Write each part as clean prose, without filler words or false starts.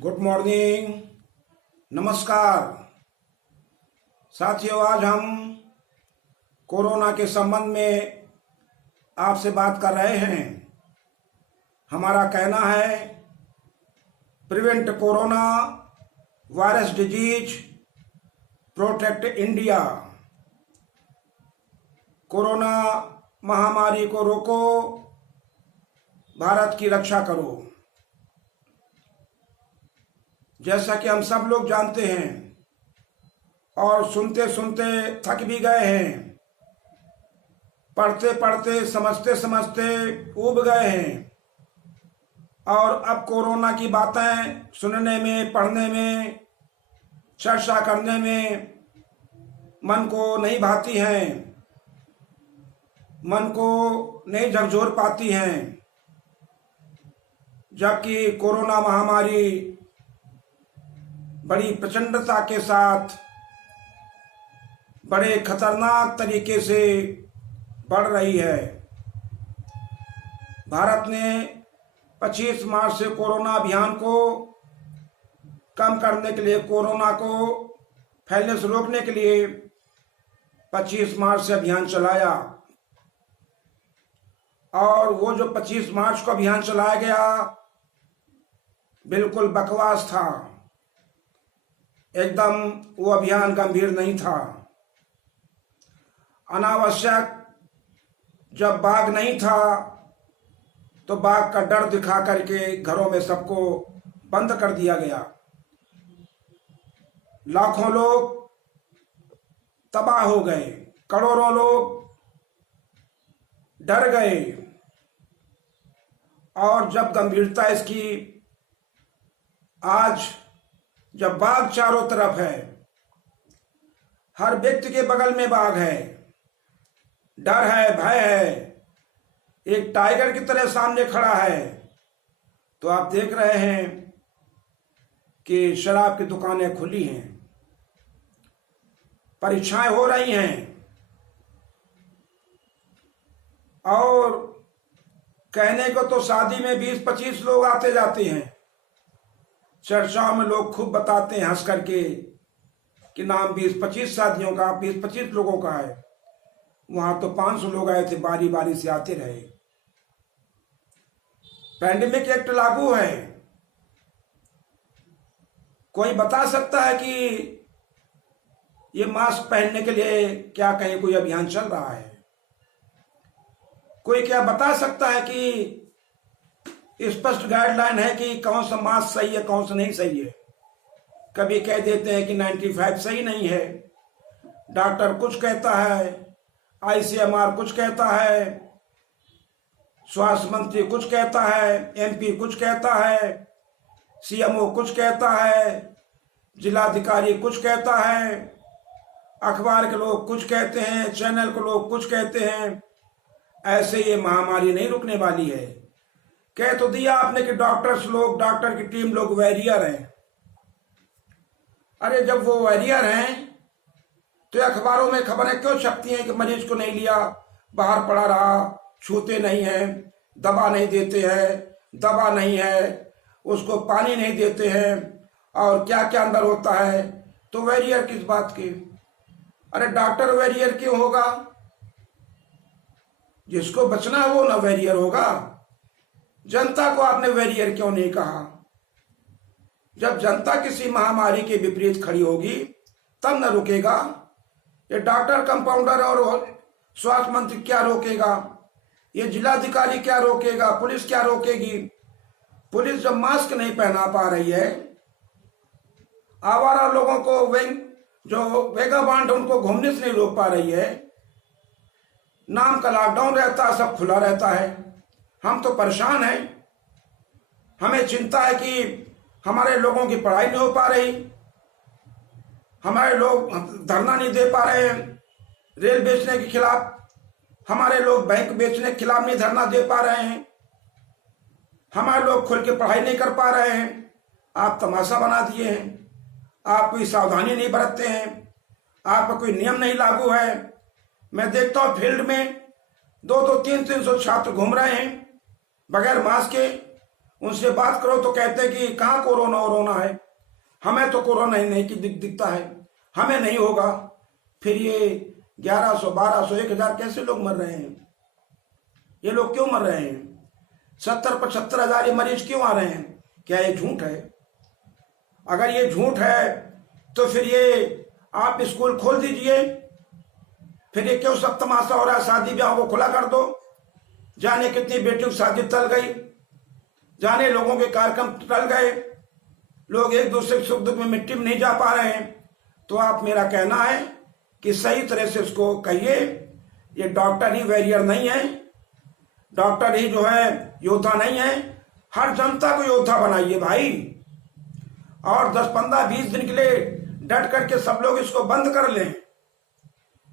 Good morning, नमस्कार साथियों। आज हम कोरोना के संबंध में आपसे बात कर रहे हैं। हमारा कहना है prevent corona virus disease, protect India. Corona महामारी को रोको, भारत की रक्षा करो। जैसा कि हम सब लोग जानते हैं और सुनते सुनते थक भी गए हैं, पढ़ते पढ़ते समझते समझते ऊब गए हैं और अब कोरोना की बातें सुनने में, पढ़ने में, चर्चा करने में मन को नहीं भाती हैं, मन को नहीं झकझोर पाती हैं। जबकि कोरोना महामारी बड़ी प्रचंडता के साथ, बड़े खतरनाक तरीके से बढ़ रही है। भारत ने 25 मार्च से कोरोना अभियान को कम करने के लिए, कोरोना को फैलने से रोकने के लिए 25 मार्च से अभियान चलाया। और वो जो 25 मार्च को अभियान चलाया गया बिल्कुल बकवास था, एकदम वो अभियान गंभीर नहीं था। अनावश्यक जब बाघ नहीं था तो बाघ का डर दिखा करके घरों में सबको बंद कर दिया गया। लाखों लोग तबाह हो गए, करोड़ों लोग डर गए। और जब गंभीरता इसकी, आज जब बाघ चारों तरफ है, हर व्यक्ति के बगल में बाघ है, डर है, भय है, एक टाइगर की तरह सामने खड़ा है, तो आप देख रहे हैं कि शराब की दुकानें खुली हैं, परीक्षाएं हो रही हैं, और कहने को तो शादी में 20-25 लोग आते जाते हैं, चर्चाओं में लोग खूब बताते हैं हंस करके कि नाम 20-25 शादियों का, 20-25 लोगों का है। वहां तो 500 लोग आए थे, बारी बारी से आते रहे। पैंडेमिक एक्ट लागू है। कोई बता सकता है कि ये मास्क पहनने के लिए क्या कहीं कोई अभियान चल रहा है? कोई क्या बता सकता है कि स्पष्ट गाइडलाइन है कि कौन सा मास्क सही है, कौन सा नहीं सही है? कभी कह देते हैं कि 95 सही नहीं है, डॉक्टर कुछ कहता है, ICMR कुछ कहता है, स्वास्थ्य मंत्री कुछ कहता है, MP कुछ कहता है, CMO कुछ कहता है, जिलाधिकारी कुछ कहता है, अखबार के लोग कुछ कहते हैं, चैनल के लोग कुछ कहते हैं। ऐसे ये महामारी नहीं रुकने वाली है। कह तो दिया आपने कि डॉक्टर्स लोग, डॉक्टर की टीम लोग वॉरियर हैं। अरे जब वो वॉरियर हैं तो अखबारों में खबरें क्यों छपती हैं कि मरीज को नहीं लिया, बाहर पड़ा रहा, छूते नहीं हैं, दवा नहीं देते हैं, दवा नहीं है, उसको पानी नहीं देते हैं, और क्या क्या अंदर होता है। तो वॉरियर किस बात के? अरे डॉक्टर वॉरियर क्यों होगा? जिसको बचना है वो ना वॉरियर होगा। जनता को आपने वॉरियर क्यों नहीं कहा? जब जनता किसी महामारी के विपरीत खड़ी होगी तब न रुकेगा। ये डॉक्टर, कंपाउंडर और स्वास्थ्य मंत्री क्या रोकेगा? ये जिलाधिकारी क्या रोकेगा? पुलिस क्या रोकेगी? पुलिस जब मास्क नहीं पहना पा रही है, आवारा लोगों को जो वेगा बांड उनको घूमने से नहीं रोक पा रही है, नाम का लॉकडाउन रहता है, सब खुला रहता है, हम तो परेशान हैं। हमें चिंता है कि हमारे लोगों की पढ़ाई नहीं हो पा रही, हमारे लोग धरना नहीं दे पा रहे हैं रेल बेचने के खिलाफ, हमारे लोग बैंक बेचने के खिलाफ नहीं धरना दे पा रहे हैं, हमारे लोग खुल के पढ़ाई नहीं कर पा रहे हैं। आप तमाशा बना दिए हैं, आप कोई सावधानी नहीं बरतते हैं, आपका कोई नियम नहीं लागू है। मैं देखता हूं फील्ड में 200-300 छात्र घूम रहे हैं बगैर मास्क के, उनसे बात करो तो कहते हैं कि कहाँ कोरोना वोरोना है, हमें तो कोरोना ही नहीं दिखता है, हमें नहीं होगा। फिर ये 1100, 1200, 1000 कैसे लोग मर रहे हैं? ये लोग क्यों मर रहे हैं? 70-75 हजार ये मरीज क्यों आ रहे हैं? क्या ये झूठ है? अगर ये झूठ है तो फिर ये आप स्कूल खोल दीजिए। फिर ये क्यों सब तमाशा हो रहा है? शादी ब्याह को खुला कर दो। जाने कितनी बेटियों की शादी टल गई, जाने लोगों के कार्यक्रम टल गए, लोग एक दूसरे के सुख दुख में मिट्टी में नहीं जा पा रहे हैं। तो आप, मेरा कहना है कि सही तरह से उसको कहिए, ये डॉक्टर ही वॉरियर नहीं है, डॉक्टर ही जो है योद्धा नहीं है। हर जनता को योद्धा बनाइए भाई, और 10, 15, 20 दिन के लिए डट करके सब लोग इसको बंद कर लें,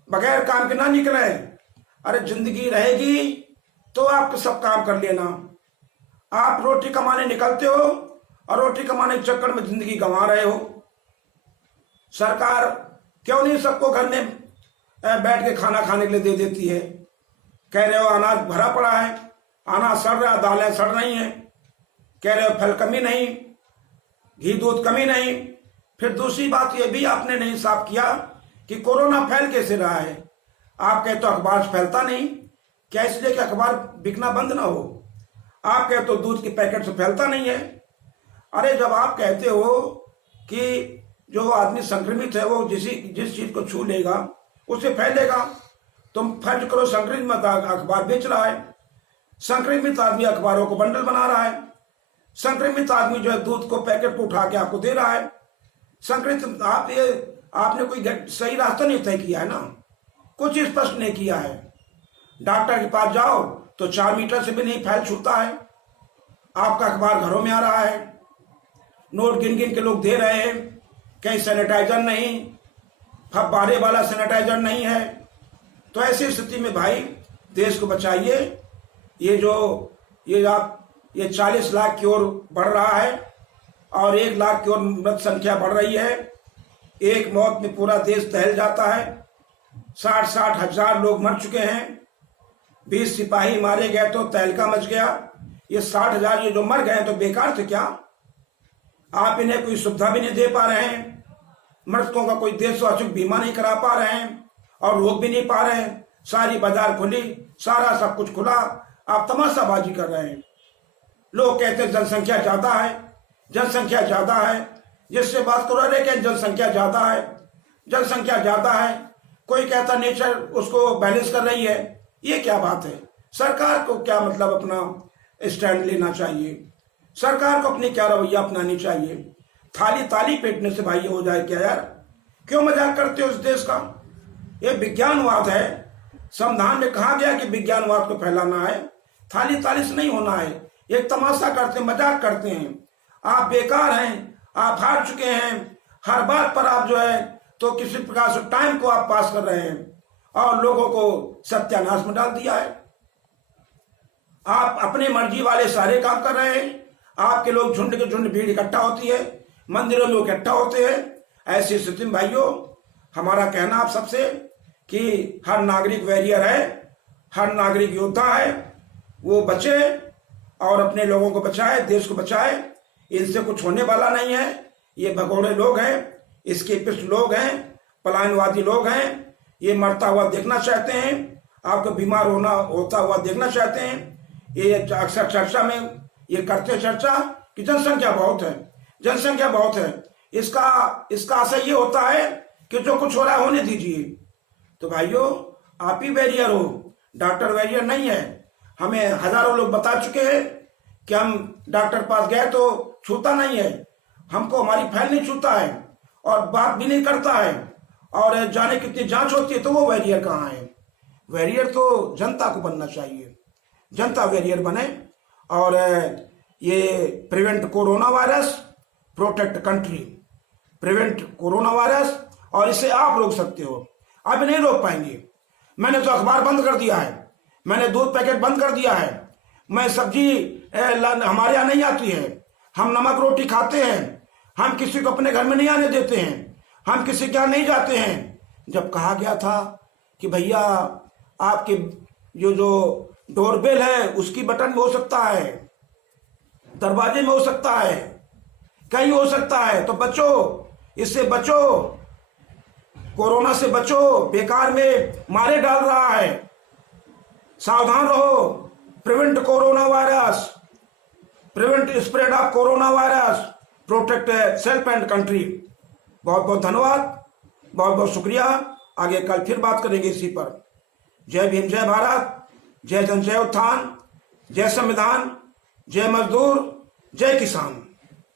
बगैर काम के ना निकले। अरे जिंदगी रहेगी तो आप सब काम कर लेना। आप रोटी कमाने निकलते हो और रोटी कमाने के चक्कर में जिंदगी गंवा रहे हो। सरकार क्यों नहीं सबको घर में बैठ के खाना खाने के लिए दे देती है? कह रहे हो अनाज भरा पड़ा है, अनाज सड़ रहा है, दालें सड़ रही हैं, कह रहे हो फल कमी नहीं, घी दूध कमी नहीं। फिर दूसरी बात ये भी आपने नहीं साफ किया कि कोरोना फैल कैसे रहा है। आप कहते तो अखबार फैलता नहीं, क्या इसलिए कि अखबार बिकना बंद ना हो? आप कहते तो दूध के पैकेट से फैलता नहीं है। अरे जब आप कहते हो कि जो आदमी संक्रमित है वो जिस चीज को छू लेगा उससे फैलेगा, तुम फर्ज करो संक्रमित अखबार बेच रहा है, संक्रमित आदमी अखबारों को बंडल बना रहा है, संक्रमित आदमी जो है दूध को पैकेट को उठा के आपको दे रहा है। संक्रमित आपने कोई सही रास्ता नहीं तय किया है ना, कुछ स्पष्ट नहीं किया है। डॉक्टर के पास जाओ तो 4 मीटर से भी नहीं फैल छूता है। आपका अखबार घरों में आ रहा है, नोट गिन गिन के लोग दे रहे हैं, कहीं सैनिटाइजर नहीं, फब्बारे वाला सैनिटाइजर नहीं है। तो ऐसी स्थिति में भाई देश को बचाइए। ये 40 लाख की ओर बढ़ रहा है और 1 लाख की ओर मृत संख्या बढ़ रही है। एक मौत में पूरा देश दहल जाता है। 60-60 हजार लोग मर चुके हैं, 20 सिपाही मारे गए तो तहलका मच गया। ये 60 हजार ये जो मर गए तो बेकार थे क्या? आप इन्हें कोई सुविधा भी नहीं दे पा रहे हैं, मृतकों का कोई 150 बीमा नहीं करा पा रहे हैं और रोक भी नहीं पा रहे हैं। सारी बाजार खुली, सारा सब कुछ खुला, आप तमाशाबाजी कर रहे हैं। लोग कहते हैं जनसंख्या ज्यादा है, जनसंख्या ज्यादा है, जिससे बात करो अरे क्या जनसंख्या ज्यादा है, जनसंख्या ज्यादा है। कोई कहता नेचर उसको बैलेंस कर रही है। ये क्या बात है? सरकार को क्या मतलब अपना स्टैंड लेना चाहिए, सरकार को अपनी क्या रवैया अपनानी चाहिए। थाली पेटने से भाई हो जाए क्या यार? क्यों मजाक करते हो इस देश का? ये विज्ञानवाद है, संविधान में कहा गया कि विज्ञानवाद को फैलाना है, थाली से नहीं होना है। एक तमाशा करते हैं, मजाक करते हैं। आप बेकार हैं, आप हार चुके हैं। हर बात पर आप जो है तो किसी प्रकार से टाइम को आप पास कर रहे हैं और लोगों को सत्यानाश में डाल दिया है। आप अपने मर्जी वाले सारे काम कर रहे हैं। आपके लोग झुंड के झुंड भीड़ इकट्ठा होती है, मंदिरों में इकट्ठा होते हैं। ऐसी स्थिति में भाइयों हमारा कहना आप सबसे कि हर नागरिक वॉरियर है, हर नागरिक योद्धा है, वो बचे और अपने लोगों को बचाए, देश को बचाए। इनसे कुछ होने वाला नहीं है। ये भगोड़े लोग हैं, स्केपिस्ट लोग हैं, पलायनवादी लोग हैं। ये मरता हुआ देखना चाहते हैं, आपको बीमार होता हुआ देखना चाहते हैं। ये अक्सर चर्चा में ये करते चर्चा कि जनसंख्या बहुत है, जनसंख्या बहुत है। इसका असर ये होता है कि जो कुछ हो रहा है होने दीजिए। तो भाइयों आप ही वॉरियर हो, डॉक्टर वॉरियर नहीं है। हमें हजारों लोग बता चुके हैं कि हम डॉक्टर पास गए तो छूता नहीं है, हमको हमारी फाइल नहीं छूता है और बात भी नहीं करता है, और जाने कितनी जांच होती है। तो वो वॉरियर कहाँ है? वॉरियर तो जनता को बनना चाहिए, जनता वॉरियर बने। और ये prevent corona virus, protect country, prevent corona virus, और इसे आप रोक सकते हो। आप नहीं रोक पाएंगे। मैंने तो अखबार बंद कर दिया है, मैंने दूध पैकेट बंद कर दिया है, मैं सब्जी हमारे यहाँ नहीं आती है, हम नमक रोटी खाते हैं, हम किसी को अपने घर में नहीं आने देते हैं, हम किसी के यहाँ नहीं जाते हैं। जब कहा गया था कि भैया आपके जो डोरबेल है उसकी बटन हो सकता है, दरवाजे में हो सकता है, कहीं हो सकता है। तो बचो, इससे बचो, कोरोना से बचो, बेकार में मारे डाल रहा है। सावधान रहो। Prevent corona virus, prevent spread of corona virus, protect self and country. बहुत बहुत धन्यवाद, बहुत बहुत शुक्रिया। आगे कल फिर बात करेंगे इसी पर। जय भीम, जय भारत, जय जन, जय उत्थान, जय संविधान, जय मजदूर, जय किसान।